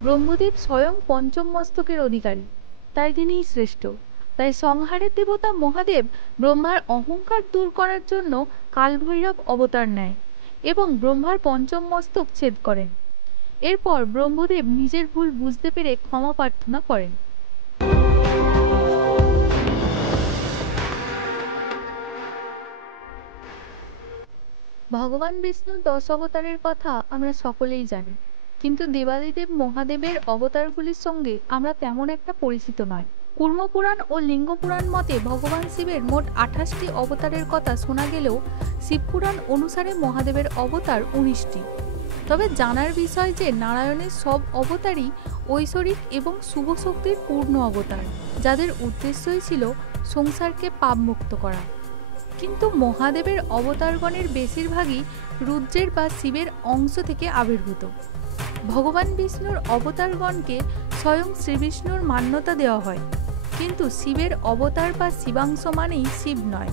ব্রহ্মদেব স্বয়ং পঞ্চম মস্তকের অধিকারী, তাই তিনিই শ্রেষ্ঠ। তাই সংহারের দেবতা মহাদেব ব্রহ্মার অহংকার দূর করার জন্য কালভৈরব অবতার নেয় এবং ব্রহ্মার পঞ্চম মস্তক ছেদ করেন। এরপর ব্রহ্মদেব নিজের ভুল বুঝতে পেরে ক্ষমা প্রার্থনা করেন। ভগবান বিষ্ণুর 10 অবতারের কথা আমরা সকলেই জানি, কিন্তু দেবাদিদেব মহাদেবের অবতারগুলির সঙ্গে আমরা তেমন একটা পরিচিত নয়। কুর্ম পুরাণ ও লিঙ্গ পুরাণ মতে ভগবান শিবের মোট 28টি অবতারের কথা শোনা গেলেও শিবপুরাণ অনুসারে মহাদেবের অবতার 19টি। তবে জানার বিষয় যে নারায়ণের সব অবতারই ঐশ্বরিক এবং শুভ শক্তির পূর্ণ অবতার, যাদের উদ্দেশ্যই ছিল সংসারকে পাপমুক্ত করা। কিন্তু মহাদেবের অবতারগণের বেশিরভাগই রুদ্রের বা শিবের অংশ থেকে আবির্ভূত। ভগবান বিষ্ণুর অবতারগণকে স্বয়ং শ্রীবিষ্ণুর মান্যতা দেওয়া হয়, কিন্তু শিবের অবতার বা শিবাংশ মানেই শিব নয়,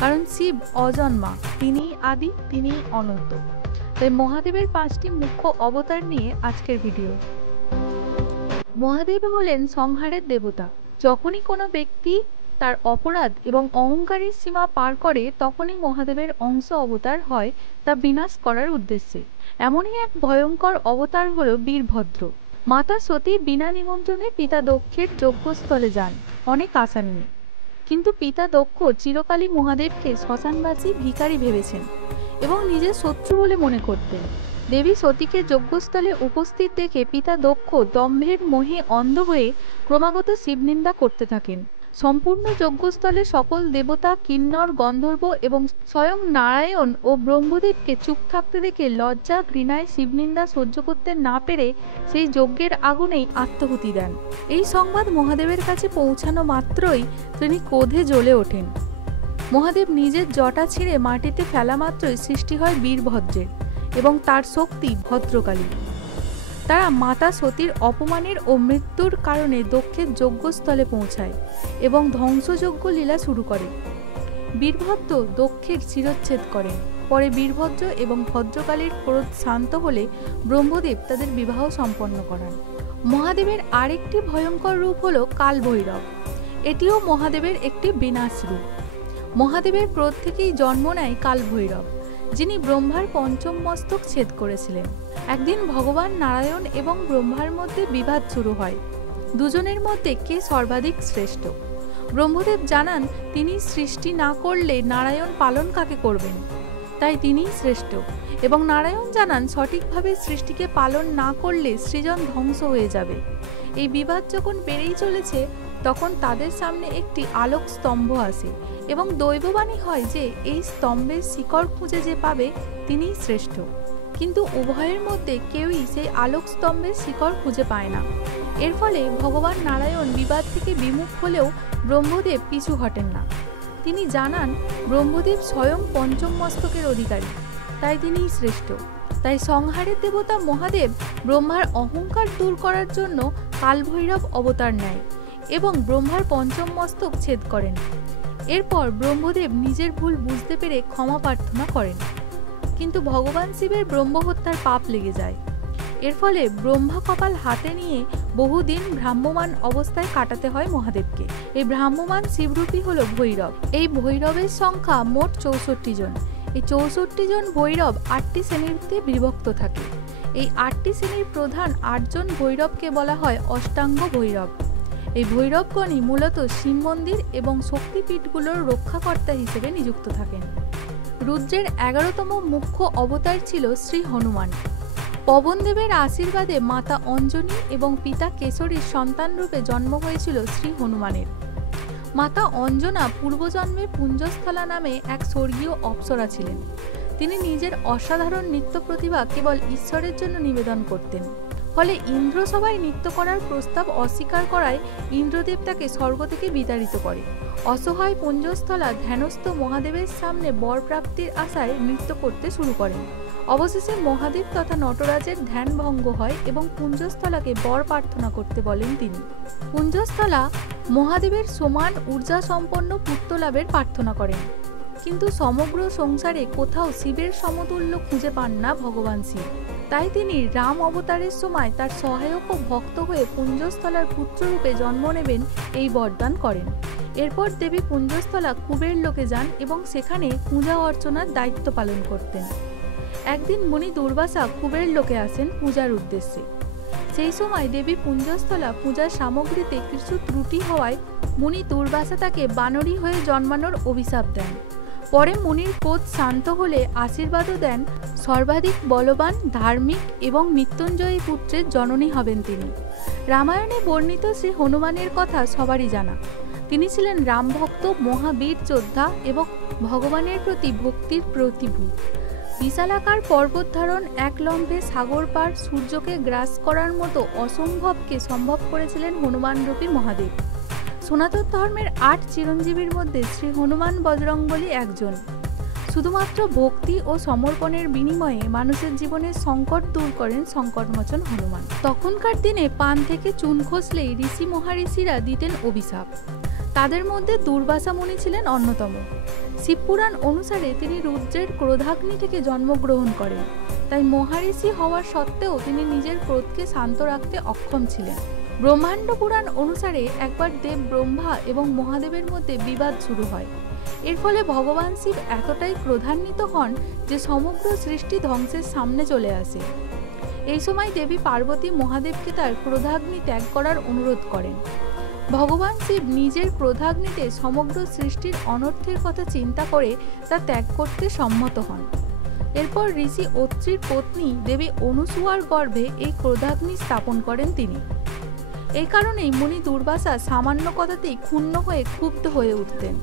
কারণ শিব অজন্মা, তিনিই আদি, তিনিই অনন্ত। তাই মহাদেবের 5টি মুখ্য অবতার নিয়ে আজকের ভিডিও। মহাদেব হলেন সংহারের দেবতা। যখনই কোনো ব্যক্তি তার অপরাধ এবং অহংকারের সীমা পার করে, তখনই মহাদেবের অংশ অবতার হয় তা বিনাশ করার উদ্দেশ্যে। এমনই এক ভয়ঙ্কর অবতার হল বীরভদ্র। মাতা সতী বিনা নিমন্ত্রণে পিতা দক্ষের যজ্ঞস্থলে যান অনেক আশা নিয়ে, কিন্তু পিতা দক্ষ চিরকালই মহাদেবকে শ্মশানবাসী ভিখারি ভেবেছেন এবং নিজের শত্রু বলে মনে করতেন। দেবী সতীকে যজ্ঞস্থলে উপস্থিত দেখে পিতা দক্ষ দম্ভের মোহে অন্ধ হয়ে ক্রমাগত শিবনিন্দা করতে থাকেন। সম্পূর্ণ যজ্ঞস্থলে সকল দেবতা, কিন্নর, গন্ধর্ব এবং স্বয়ং নারায়ণ ও ব্রহ্মদেবকে চুপ থাকতে দেখে লজ্জা ঘৃণায় শিবনিন্দা সহ্য করতে না পেরে সেই যজ্ঞের আগুনেই আত্মাহুতি দেন। এই সংবাদ মহাদেবের কাছে পৌঁছানো মাত্রই তিনি ক্রোধে জ্বলে ওঠেন। মহাদেব নিজের জটা ছিঁড়ে মাটিতে ফেলা মাত্রই সৃষ্টি হয় বীরভদ্রের এবং তার শক্তি ভদ্রকালী। তারা মাতা সতীর অপমানের ও মৃত্যুর কারণে দক্ষের যজ্ঞস্থলে পৌঁছায় এবং ধ্বংসযজ্ঞ লীলা শুরু করে। বীরভদ্র দক্ষের শিরচ্ছেদ করেন। পরে বীরভদ্র এবং ভদ্রকালীর ক্রোধ শান্ত হলে ব্রহ্মদেব তাদের বিবাহ সম্পন্ন করান। মহাদেবের আরেকটি ভয়ঙ্কর রূপ হল কালভৈরব। এটিও মহাদেবের একটি বিনাশ রূপ। মহাদেবের ক্রোধ থেকেই জন্ম নেয় কালভৈরব, যিনি ব্রহ্মার পঞ্চম মস্তক ছেদ করেছিলেন। একদিন ভগবান নারায়ণ এবং ব্রহ্মার মধ্যে বিবাদ শুরু হয়, দুজনের মধ্যে কে সর্বাধিক শ্রেষ্ঠ। ব্রহ্মদেব জানান তিনি সৃষ্টি না করলে নারায়ণ পালন কাকে করবেন, তাই তিনিই শ্রেষ্ঠ, এবং নারায়ণ জানান সঠিকভাবে সৃষ্টিকে পালন না করলে সৃজন ধ্বংস হয়ে যাবে। এই বিবাদ যখন বেড়েই চলেছে, তখন তাদের সামনে একটি আলোক স্তম্ভ আসে এবং দৈববাণী হয় যে এই স্তম্ভের শিকড় খুঁজে যে পাবে তিনিই শ্রেষ্ঠ। কিন্তু উভয়ের মধ্যে কেউই সেই আলোক স্তম্ভের শিকড় খুঁজে পায় না। এর ফলে ভগবান নারায়ণ বিবাদ থেকে বিমুখ হলেও ব্রহ্মদেব পিছু হটেন না। তিনি জানান ব্রহ্মদেব স্বয়ং পঞ্চম মস্তকের অধিকারী, তাই তিনিই শ্রেষ্ঠ। তাই সংহারের দেবতা মহাদেব ব্রহ্মার অহংকার দূর করার জন্য কালভৈরব অবতার নেয় এবং ব্রহ্মার পঞ্চম মস্তক ছেদ করেন। এরপর ব্রহ্মদেব নিজের ভুল বুঝতে পেরে ক্ষমা প্রার্থনা করেন, কিন্তু ভগবান শিবের ব্রহ্মহত্যার পাপ লেগে যায়। এর ফলে ব্রহ্মা কপাল হাতে নিয়ে বহুদিন ভ্রাম্যমান অবস্থায় কাটাতে হয় মহাদেবকে। এই ভ্রাম্যমান শিবরূপী হল ভৈরব। এই ভৈরবের সংখ্যা মোট 64 জন। এই 64 জন ভৈরব 8টি শ্রেণীতে বিভক্ত থাকে। এই 8টি শ্রেণীর প্রধান 8 জন ভৈরবকে বলা হয় অষ্টাঙ্গ ভৈরব। এই ভৈরবগণই মূলত শিব মন্দির এবং শক্তিপীঠগুলোর রক্ষাকর্তা হিসেবে নিযুক্ত থাকেন। রুদ্রের 11তম মুখ্য অবতার ছিল শ্রী হনুমান। পবনদেবের আশীর্বাদে মাতা অঞ্জনী এবং পিতা কেশরীর সন্তান রূপে জন্ম হয়েছিল শ্রী হনুমানের। মাতা অঞ্জনা পূর্বজন্মে পুঞ্জস্থলা নামে এক স্বর্গীয় অপ্সরা ছিলেন। তিনি নিজের অসাধারণ নৃত্য প্রতিভা কেবল ঈশ্বরের জন্য নিবেদন করতেন। ফলে ইন্দ্র সভায় নৃত্য করার প্রস্তাব অস্বীকার করায় ইন্দ্রদেব তাকে স্বর্গ থেকে বিতাড়িত করে। অসহায় পুঞ্জস্থলা ধ্যানস্থ মহাদেবের সামনে বর প্রাপ্তির আশায় নৃত্য করতে শুরু করেন। অবশেষে মহাদেব তথা নটরাজের ধ্যান ভঙ্গ হয় এবং পুঞ্জস্থলাকে বর প্রার্থনা করতে বলেন তিনি। পুঞ্জস্থলা মহাদেবের সমান ঊর্জা সম্পন্ন পুত্র লাভের প্রার্থনা করেন, কিন্তু সমগ্র সংসারে কোথাও শিবের সমতুল্য খুঁজে পান না ভগবান শিব। তাই তিনি রাম অবতারের সময় তার সহায়ক ও ভক্ত হয়ে পুঞ্জস্থলার পুত্ররূপে জন্ম নেবেন এই বরদান করেন। এরপর দেবী পুঞ্জস্থলা কুবের লোকে যান এবং সেখানে পূজা অর্চনার দায়িত্ব পালন করতেন। একদিন মুনি দুর্বাসা কুবের লোকে আসেন পূজার উদ্দেশ্যে। সেই সময় দেবী পুঞ্জস্থলা পূজার সামগ্রীতে কিছু ত্রুটি হওয়ায় মুনি দুর্বাসা তাকে বানরী হয়ে জন্মানোর অভিশাপ দেন। পরে মুনির ক্রোধ শান্ত হলে আশীর্বাদও দেন সর্বাধিক বলবান, ধার্মিক এবং মৃত্যুঞ্জয়ী পুত্রের জননী হবেন তিনি। রামায়ণে বর্ণিত শ্রী হনুমানের কথা সবারই জানা। তিনি ছিলেন রামভক্ত, মহাবীর যোদ্ধা এবং ভগবানের প্রতি ভক্তির প্রতিভূ। বিশালাকার পর্বত ধারণ, এক লম্বে সাগর পার, সূর্যকে গ্রাস করার মতো অসম্ভবকে সম্ভব করেছিলেন হনুমানরূপী মহাদেব। সনাতন ধর্মের ৮ চিরঞ্জীবীর মধ্যে শ্রী হনুমান বজরংবলী একজন। শুধুমাত্র ভক্তি ও সমর্পণের বিনিময়ে মানুষের জীবনের সংকট দূর করেন সংকটমোচন হনুমান। তখনকার দিনে পান থেকে চুন খসলেই ঋষি মহাঋষিরা দিতেন অভিশাপ। তাদের মধ্যে দুর্বাসা মুনি ছিলেন অন্যতম। শিবপুরাণ অনুসারে তিনি রুদ্রের ক্রোধাগ্নি থেকে জন্মগ্রহণ করেন, তাই মহাঋষি হওয়ার সত্ত্বেও তিনি নিজের ক্রোধকে শান্ত রাখতে অক্ষম ছিলেন। ব্রহ্মাণ্ড পুরাণ অনুসারে একবার দেব ব্রহ্মা এবং মহাদেবের মধ্যে বিবাদ শুরু হয়। এর ফলে ভগবান শিব এতটাই ক্রোধান্বিত হন যে সমগ্র সৃষ্টি ধ্বংসের সামনে চলে আসে। এই সময় দেবী পার্বতী মহাদেবকে তার ক্রোধাগ্নি ত্যাগ করার অনুরোধ করেন। ভগবান শিব নিজের ক্রোধাগ্নিতে সমগ্র সৃষ্টির অনর্থের কথা চিন্তা করে তা ত্যাগ করতে সম্মত হন। এরপর ঋষি অত্রির পত্নী দেবী অনুসুয়ার গর্ভে এই ক্রোধাগ্নি স্থাপন করেন তিনি। এই কারণেই মুনি দুর্বাসা সামান্য কথাতেই ক্ষুণ্ণ হয়ে ক্ষুব্ধ হয়ে উঠতেন।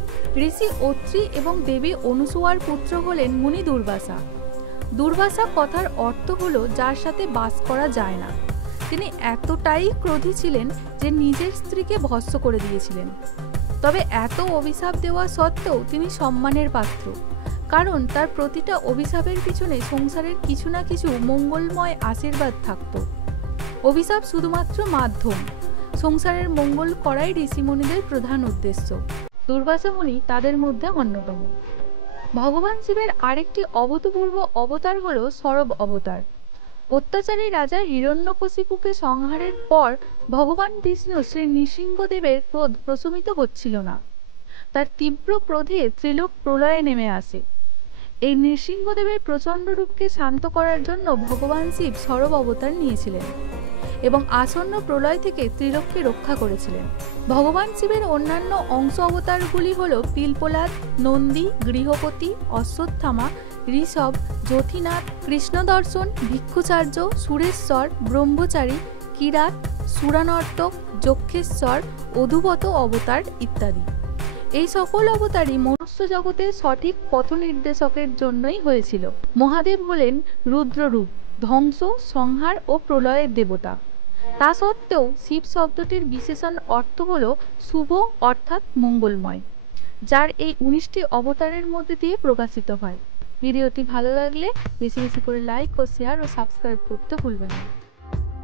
ঋষি অত্রি এবং দেবী অনুসুয়ার পুত্র হলেন মুনি দুর্বাসা। দুর্বাসা কথার অর্থ হলো যার সাথে বাস করা যায় না। তিনি এতটাই ক্রোধী ছিলেন যে নিজের স্ত্রীকে ভস্ম করে দিয়েছিলেন। তবে এত অভিশাপ দেওয়া সত্ত্বেও তিনি সম্মানের পাত্র, কারণ তার প্রতিটা অভিশাপের পিছনে সংসারের কিছু না কিছু মঙ্গলময় আশীর্বাদ থাকত। অভিশাপ শুধুমাত্র মাধ্যম, সংসারের মঙ্গল করাই ঋষিমুনিদের প্রধান উদ্দেশ্য। দুর্বাসা মুনি তাদের মধ্যে অন্যতম। ভগবান শিবের আরেকটি অভূতপূর্ব অবতার হল সরব অবতার। অত্যাচারী রাজা হিরণ্যকশিপুকে সংহারের পর ভগবান বিষ্ণু শ্রী নৃসিংহদেবের ক্রোধ প্রশমিত হচ্ছিল না। তার তীব্র ক্রোধে ত্রিলোক প্রলয়ে নেমে আসে। এই নৃসিংহদেবের প্রচণ্ড রূপকে শান্ত করার জন্য ভগবান শিব সরব অবতার নিয়েছিলেন এবং আসন্ন প্রলয় থেকে ত্রিলোককে রক্ষা করেছিলেন। ভগবান শিবের অন্যান্য অংশ অবতারগুলি হল পিলপলাদ, নন্দী, গৃহপতি, অশ্বত্থামা, ঋষভ, জ্যোতিনাথ, কৃষ্ণদর্শন, ভিক্ষুচার্য, সুরেশ্বর, ব্রহ্মচারী, কিরাত, সুরানর্তক, যক্ষেশ্বর, অধুবত অবতার ইত্যাদি। এই সকল অবতারই মনুষ্য জগতের সঠিক পথ নির্দেশকের জন্যই হয়েছিল। মহাদেব হলেন রুদ্ররূপ, ধ্বংস, সংহার ও প্রলয়ের দেবতা। তা সত্ত্বেও শিব শব্দটির বিশেষণ অর্থ হল শুভ অর্থাৎ মঙ্গলময়, যার এই 19টি অবতারের মধ্যে দিয়ে প্রকাশিত হয়। ভিডিওটি ভালো লাগলে বেশি বেশি করে লাইক ও শেয়ার ও সাবস্ক্রাইব করতে ভুলবেন না।